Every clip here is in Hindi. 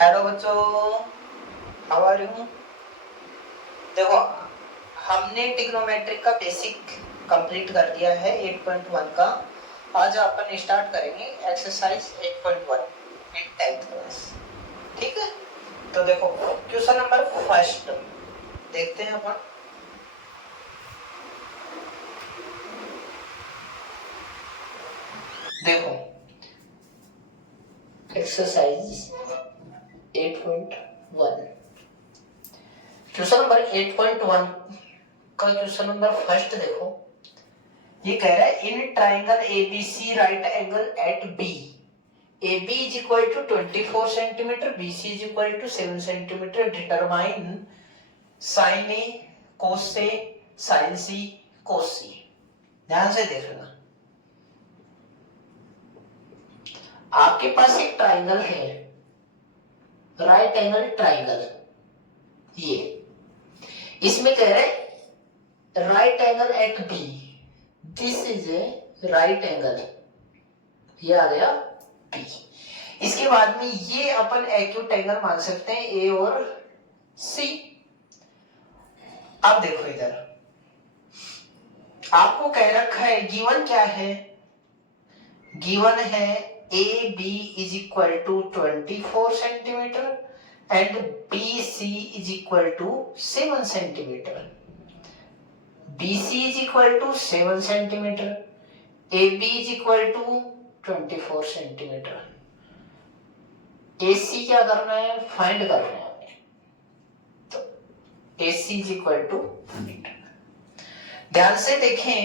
हेलो बच्चों, हाउ आर यू। देखो, हमने ट्रिग्नोमेट्रिक का बेसिक कंप्लीट कर दिया है 8.1 का। आज अपन स्टार्ट करेंगे एक्सरसाइज 8.1 इन 10th क्लास। ठीक है, तो देखो क्वेश्चन नंबर फर्स्ट देखते हैं अपन। देखो एक्सरसाइज 8.1 क्वेश्चन नंबर 8.1 का क्वेश्चन नंबर फर्स्ट देखो। ये कह रहा है in triangle ABC right angle at B AB is equal to 24 centimeter, BC is equal to 7 centimeter. Determine sin A, cos A, sin C, cos C. ध्यान से देखना, आपके पास एक ट्राइंगल है, राइट एंगल ट्राइंगल। ये इसमें कह रहे right angle at B, this is a right angle, ये आ गया बी। इसके बाद में ये अपन एक्यूट एंगल मान सकते हैं ए और सी। अब देखो इधर आपको कह रखा है, गिवन क्या है, गिवन है A B is equal to 24 centimetre and B C is equal to 7 centimetre. BC is equal to 7 centimeter, AB is equal to 24 centimeter। AC क्या करना है, फाइंड करना है हमें, तो AC is equal to। ध्यान से देखें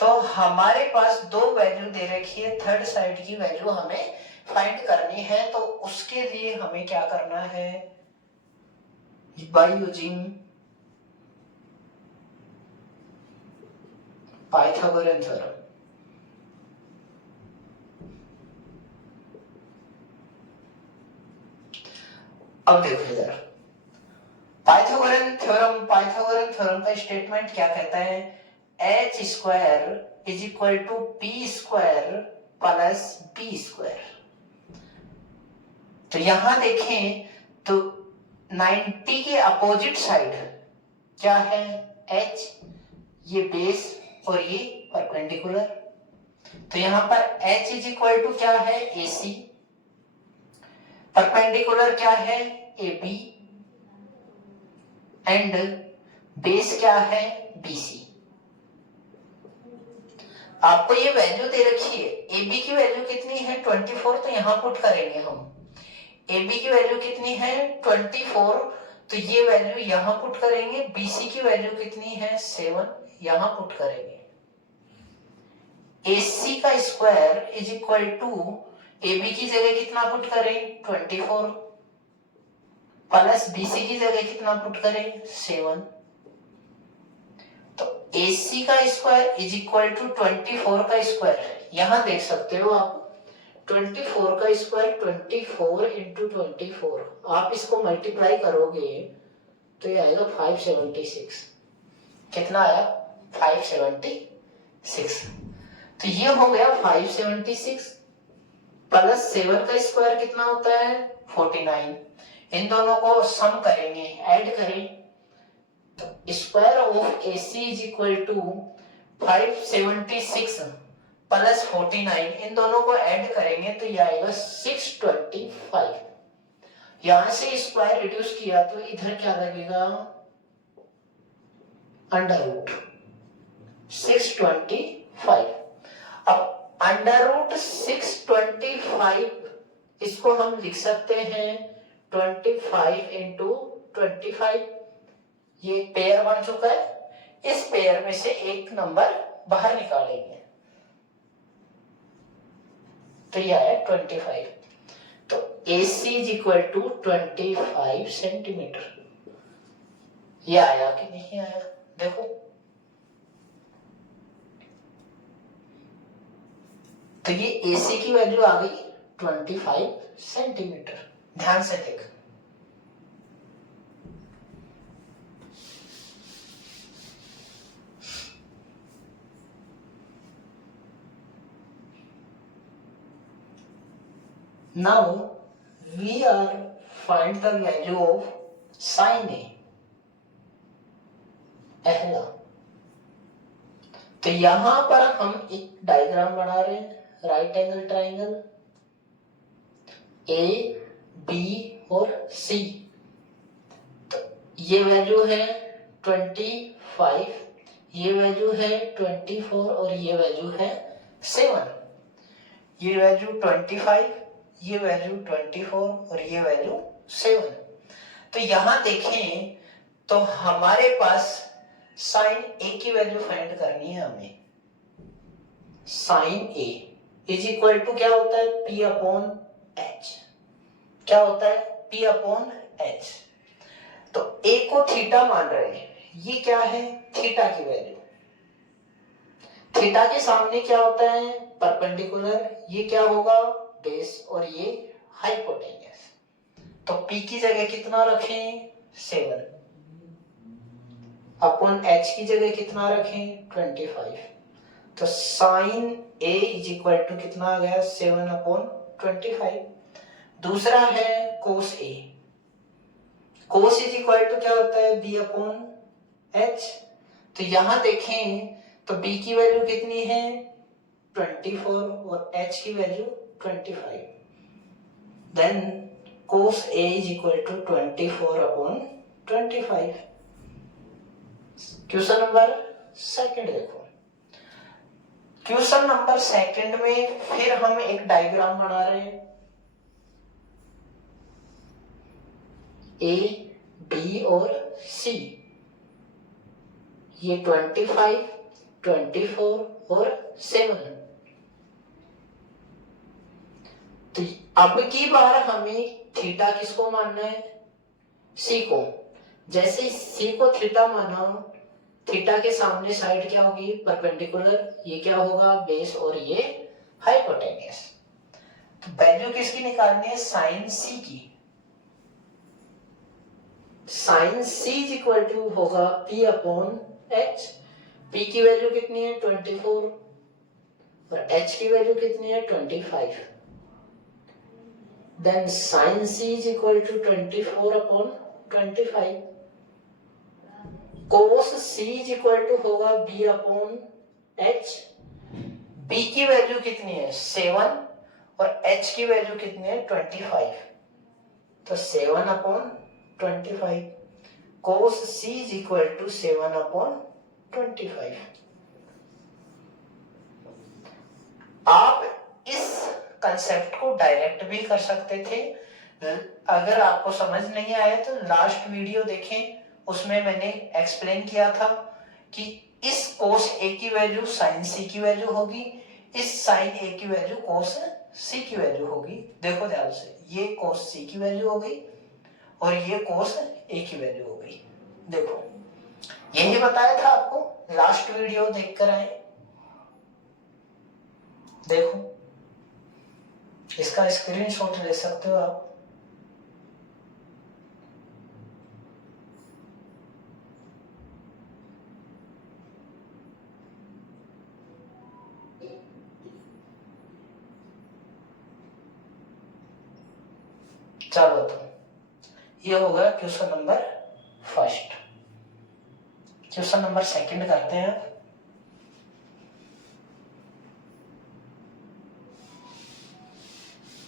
तो हमारे पास दो वैल्यू दे रखी है, थर्ड साइड की वैल्यू हमें फाइंड करनी है। तो उसके लिए हमें क्या करना है, बाय यूजिंग पाइथागोरन थ्योरम। अब देखो इधर पाइथागोरन थ्योरम का स्टेटमेंट क्या कहता है, H square is equal to P square plus B square. तो यहां देखें तो 90 के अपोजिट साइड क्या है, एच, ये बेस और ये परपेंडिकुलर। तो यहां पर एच इज इक्वल टू क्या है, ए सी, परपेंडिकुलर क्या है, ए बी, एंड बेस क्या है, बी सी। आपको ये वैल्यू दे रखी है, ए बी की वैल्यू कितनी है 24, तो यहां पुट करेंगे हम। ए बी की वैल्यू कितनी है 24, तो ये वैल्यू यहां पुट करेंगे। BC की वैल्यू कितनी है 7, यहां पुट करेंगे। AC का square is equal to AB की जगह कितना पुट करें 24 प्लस BC की जगह कितना पुट करें 7। तो AC का स्क्वायर इज इक्वल टू 24 का स्क्वायर, यहां देख सकते हो आप 24 का स्क्वायर 24 इंटू 24, आप इसको मल्टीप्लाई करोगे तो ये आएगा 576। कितना आया 576। तो ये हो गया 576 प्लस 7 का स्क्वायर कितना होता है 49। इन दोनों को सम करेंगे, ऐड करें तो square of AC is equal to 576 plus 49, इन दोनों को ऐड करेंगे तो ये आएगा 625। यहां से स्क्वायर रिड्यूस किया तो इधर क्या लगेगा, अंडर रूट 625। अब अंडर रूट 625 इसको हम लिख सकते हैं 25 इंटू 25, ये पेयर बन चुका है। इस पेयर में से एक नंबर बाहर निकालेंगे तो ये आया 25। तो AC is equal to 25 centimetre. ये आया कि नहीं आया, देखो तो ये AC की वैल्यू आ गई 25 सेंटीमीटर। ध्यान से देख, now we are find the value of sine A, पहला। तो यहां पर हम एक डायग्राम बना रहे हैं, right angle triangle A B और सी। तो ये वैल्यू है 25, ये वैल्यू है 24 और ये वैल्यू है 7। ये वैल्यू 25, ये वैल्यू 24 और ये वैल्यू 7। तो यहां देखें तो हमारे पास साइन ए की वैल्यू फाइंड करनी है हमें। Sine A is equal to क्या होता है, पी अपॉन एच। क्या होता है, पी अपॉन एच। तो ए को थीटा मान रहे हैं, ये क्या है, थीटा की वैल्यू। थीटा के सामने क्या होता है, परपेंडिकुलर, ये क्या होगा, बेस, और ये हाइपोटेन्यूस। तो पी की जगह कितना रखें, 7, अपॉन एच की जगह कितना रखें, 25। तो sine A is equal to कितना आ गया, 7 अपॉन 25। दूसरा है cos A, cos is equal to क्या होता है, बी अपॉन एच। तो यहां देखें तो बी की वैल्यू कितनी है, 24 और एच की value 25। Then cos A is equal to 24 upon 25। Question number second देखो। क्वेश्चन नंबर सेकंड में फिर हम एक डायग्राम बना रहे हैं, ए बी और सी। ये 25, 24 और 7। तो अब की बार हमें थीटा किसको मानना है, सी को। जैसे सी को थीटा माना, थीटा के सामने साइड क्या होगी, परपेंडिकुलर, ये क्या होगा, बेस, और ये हाइपोटेन्यूस। तो वैल्यू किसकी निकालनी है, साइन सी की। Sine C is equal to होगा पी अपॉन एच। पी की वैल्यू कितनी है, 24, और एच की वैल्यू कितनी है, 25। Then sine C is equal to 24 upon 25। Cos C is equal to होगा बी अपॉन एच। बी की वैल्यू कितनी है, 7, और एच की वैल्यू कितनी है, 25। तो 7 upon 25। Cos C is equal to 7 upon 25। आप इस कंसेप्ट को डायरेक्ट भी कर सकते थे। अगर आपको समझ नहीं आया तो लास्ट वीडियो देखें, उसमें मैंने एक्सप्लेन किया था कि इस कोस ए की वैल्यू साइन सी की वैल्यू होगी, इस साइन ए की वैल्यू कोस सी की वैल्यू होगी। देखो ध्यान से, ये कोस सी की वैल्यू हो गई और ये कोस ए की वैल्यू हो गई। देखो यही बताया था आपको, लास्ट वीडियो देखकर आए। देखो इसका स्क्रीनशॉट ले सकते हो आप। चलो तो ये हो गया question number first. Question number second करते हैं।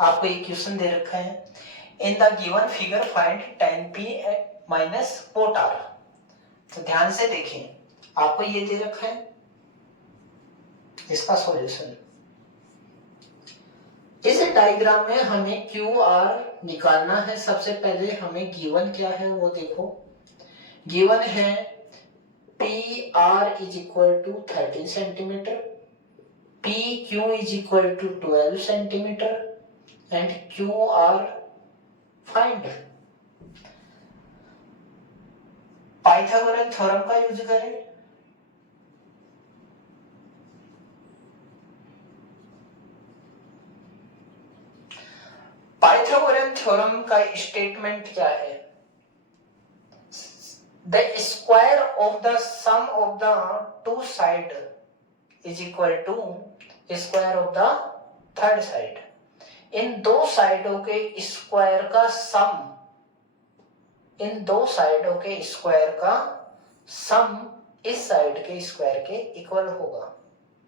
आपको एक क्वेश्चन दे रखा है, in the given figure find tan p minus cot r। तो ध्यान से देखें, आपको ये दे रखा है, इसका सॉल्यूशन। इस डायग्राम में हमें क्यू आर निकालना है। सबसे पहले हमें गिवन क्या है वो देखो। गिवन है P R is equal to 13 centimetre, P Q is equal to 12 centimetre and Q R find. Pythagoras theorem का यूज करें। पाइथागोरस थ्योरम का स्टेटमेंट क्या है, the square of the sum of the two side is equal to square of the third side. इन दो साइडों के स्क्वायर का सम इन दो साइडों के स्क्वायर का सम इस साइड के स्क्वायर के इक्वल होगा।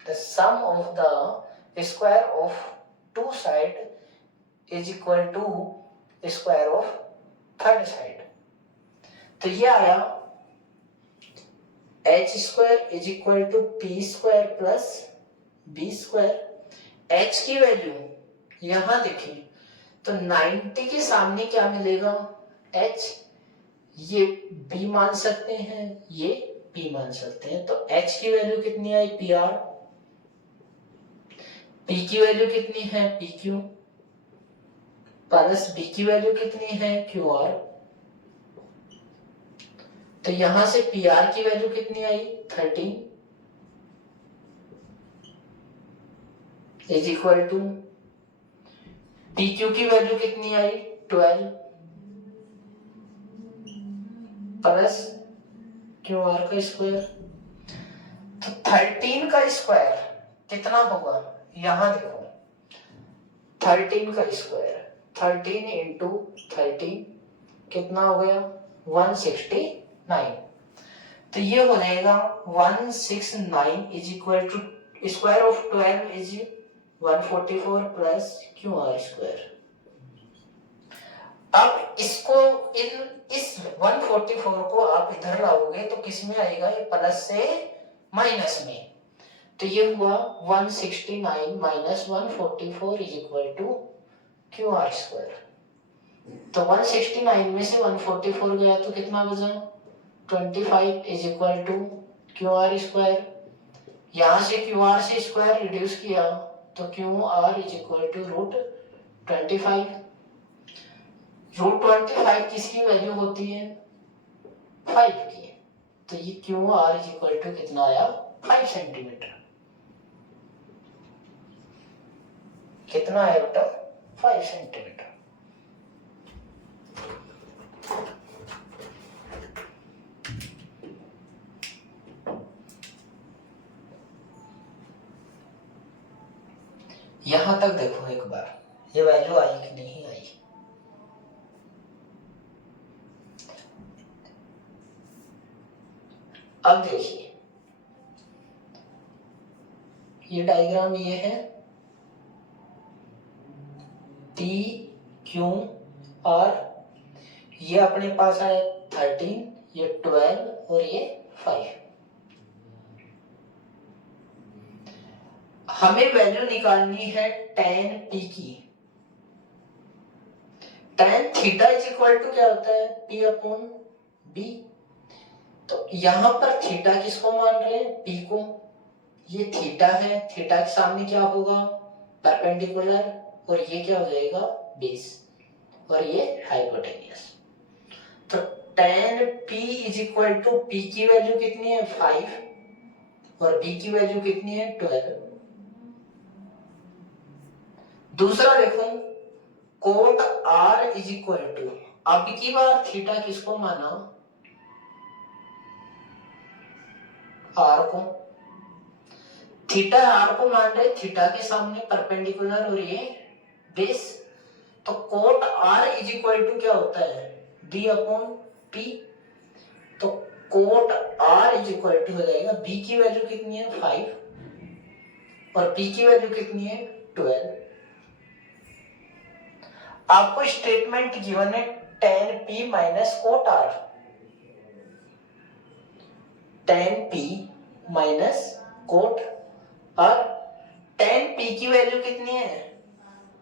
The sum of the square of two side is equal to square of third side. तो ये आया H square is equal to P square plus B square. H की वैल्यू यहां देखिए तो 90 के सामने क्या मिलेगा, एच, ये बी मान सकते हैं, ये पी मान सकते हैं। तो एच की वैल्यू कितनी आई, पी आर, पी की वैल्यू कितनी है, पी क्यू, प्लस बी की वैल्यू कितनी है, क्यू आर। तो यहां से पी आर की वैल्यू कितनी आई, 13 is equal to P Q की वैल्यू कितनी आई, 12 प्लस क्यू आर का स्क्वायर। तो 13 का स्क्वायर कितना होगा, यहां देखो 13 का स्क्वायर 13 इंटू 13 कितना हो गया, 169। तो ये हो जाएगा 169 is equal to square of 12 is 144 plus Q R square. अब इसको इस 144 को आप इधर लाओगे तो किस में आएगा, ये प्लस से माइनस में। तो ये हुआ 169 minus 144 is equal to Q R square. तो 169 में से 144 गया तो कितना बचा, 25 is equal to Q R square. यहां से क्यू आर से स्क्वायर रिड्यूस किया तो Q R is equal to root 25। Root 25 किसकी वैल्यू होती है, 5 की। तो ये Q R is equal to कितना आया, 5 सेंटीमीटर। कितना है बेटा, 5 सेंटीमीटर। यहां तक देखो एक बार, ये वैल्यू आई कि नहीं आई। अब देखिए ये डायग्राम ये है, पी क्यू आर, ये अपने पास है 13, ये 12 और ये 5। हमें वैल्यू निकालनी है tan p की। tan theta is equal to क्या होता है, p अपॉन b। तो यहां पर थीटा किसको मान रहे हैं, p को। ये थीटा है, थीटा के सामने क्या होगा, परपेंडिकुलर, और ये क्या हो जाएगा, बेस, और ये हाइपोटेन्यूस। तो tan p is equal to p की वैल्यू कितनी है, 5, और b की वैल्यू कितनी है, 12। दूसरा देखो cot r is equal to, अब की बार थीटा किसको माना, r को। थीटा r को मान रहे, थीटा के सामने परपेंडिकुलर और ये बेस। तो cot r is equal to क्या होता है, b अपॉन p। तो cot r is equal to हो जाएगा, b की वैल्यू कितनी है, 5, और p की वैल्यू कितनी है, 12। आपको स्टेटमेंट गिवन है tan p minus cot r। tan p minus cot r। tan p की वैल्यू कितनी है,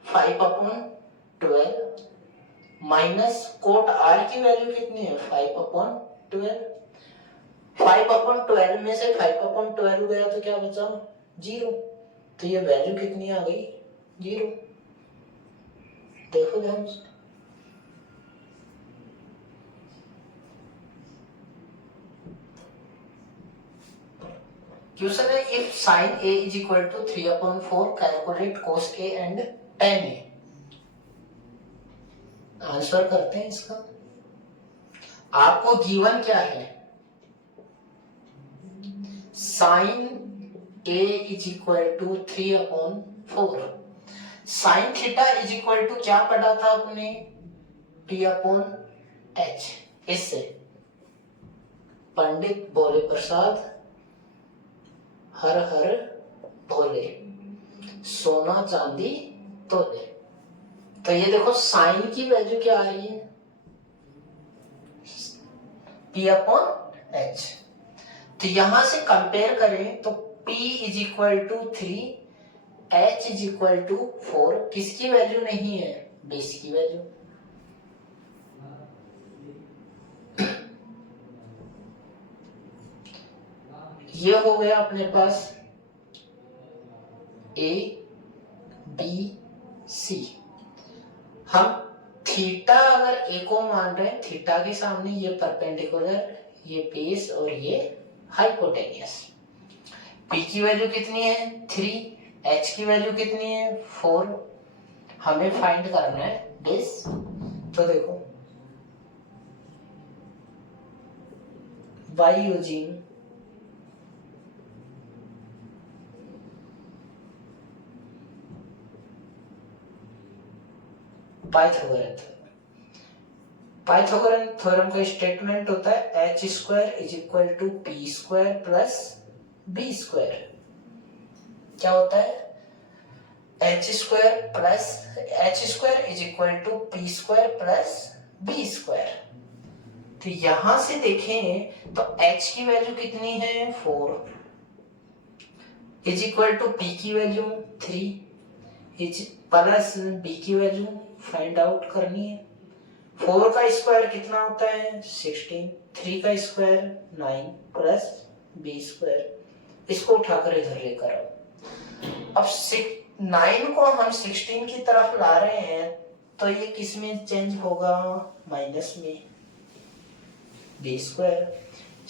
5 अपॉन 12, माइनस कोट r की वैल्यू कितनी है, 5 अपॉन 12। 5 अपॉन 12 में से 5 अपॉन 12 गया तो क्या बचा, 0। तो ये वैल्यू कितनी आ गई, 0। देखो ध्यान से, क्वेश्चन है if sin a is equal to 3/4 calculate cos a and tan a। Answer करते हैं इसका। आपको गिवन क्या है, sin a is equal to 3/4। sin theta is equal to क्या पढ़ा था आपने, p अपॉन h। इससे पंडित भोले प्रसाद हर हर भोले, सोना चांदी तोले। तो ये देखो साइन की वैल्यू क्या आ रही है, P अपॉन H। तो यहां से कंपेयर करें तो P is equal to 3, H is equal to 4, किसकी वैल्यू नहीं है, बेस की वैल्यू। ये हो गया अपने पास A B C। हम थीटा अगर A को मान रहे हैं, थीटा के सामने ये परपेंडिकुलर, ये बेस और ये हाइपोटेनियस। P की वैल्यू कितनी है 3, H की वैल्यू कितनी है 4, हमें फाइंड करना है बेस। तो देखो बायोजीन पाइथागोरन थ्योरम का स्टेटमेंट होता है H square is equal to P square plus B square. क्या होता है, H square is equal to P square plus B square. तो यहां से देखें तो h की वैल्यू कितनी है 4 इज इक्वल टू पी की वैल्यू 3 इज प्लस बी की वैल्यू फाइंड आउट करनी है। 4 का स्क्वायर कितना होता है 16, 3 का स्क्वायर 9 प्लस बी स्क्वायर, इसको उठाकर इधर लेकर आओ। अब 9 को हम 16 की तरफ ला रहे हैं तो ये किस में चेंज होगा, माइनस में, बी स्क्वायर।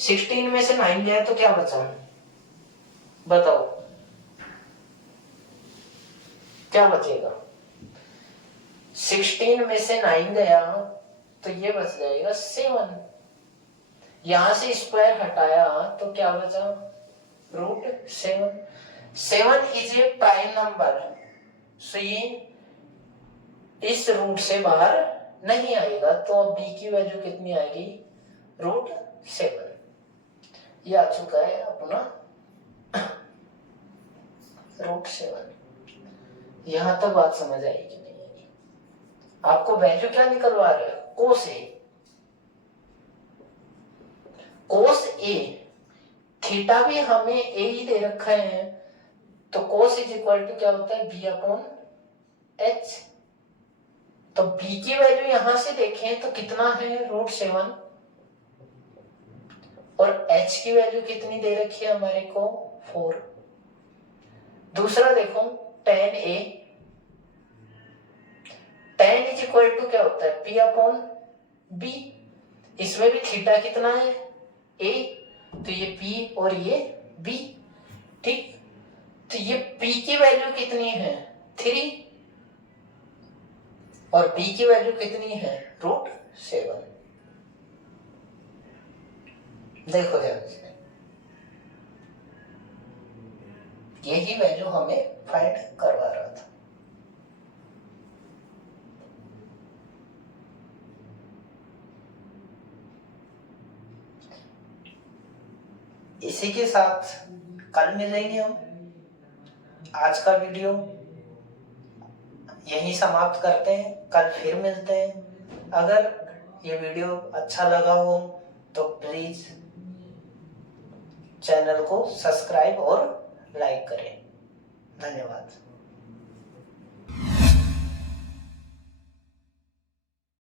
16 में से 9 गया तो क्या बचा, बताओ क्या बचेगा। 16 में से 9 गया तो ये बच जाएगा 7। यहां से स्क्वायर हटाया तो क्या बचा, √7। 7 इज ए प्राइम नंबर, सो ये इस रूट से बाहर नहीं आएगा। तो अब b की वैल्यू कितनी आएगी, √7। ये आ चुका है अपना √7। यहां तक बात समझ आएगी नहीं आएगी। आपको वैल्यू क्या निकलवा रहे हो, कोस ए, थीटा भी हमें ए ही दे रखा है, तो कोस इज इक्वल टू क्या होता है बी अपॉन एच। तो बी की वैल्यू यहां से देखें तो कितना है √7 और h की वैल्यू कितनी दे रखी है हमारे को 4। दूसरा देखो tan a, tan is equal to क्या होता है p अपॉन b। इसमें भी थीटा कितना है a, तो ये p और ये b, ठीक। तो ये p की वैल्यू कितनी है 3 और b की वैल्यू कितनी है √7। देखो ध्यान से, यही वैल्यू हमें फाइंड करवा रहा था। इसी के साथ कल मिलेंगे हम। आज का वीडियो यहीं समाप्त करते हैं, कल फिर मिलते हैं। अगर ये वीडियो अच्छा लगा हो तो प्लीज चैनल को सब्सक्राइब और लाइक करें। धन्यवाद।